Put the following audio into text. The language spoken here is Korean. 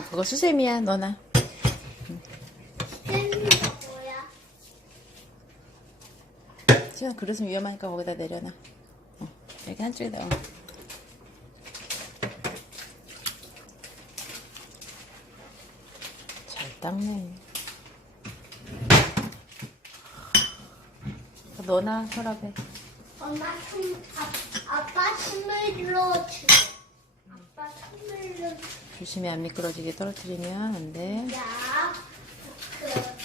그거 수세미야, 너나. 수세미가 뭐야? 지금 그릇은 위험하니까 거기다 내려놔. 여기 한쪽에다. 잘 닦네. 너나 서랍에. 엄마 아빠 선물로 주. 아빠 선물로 조심히 안 미끄러지게 떨어뜨리면 안 돼. 야. 그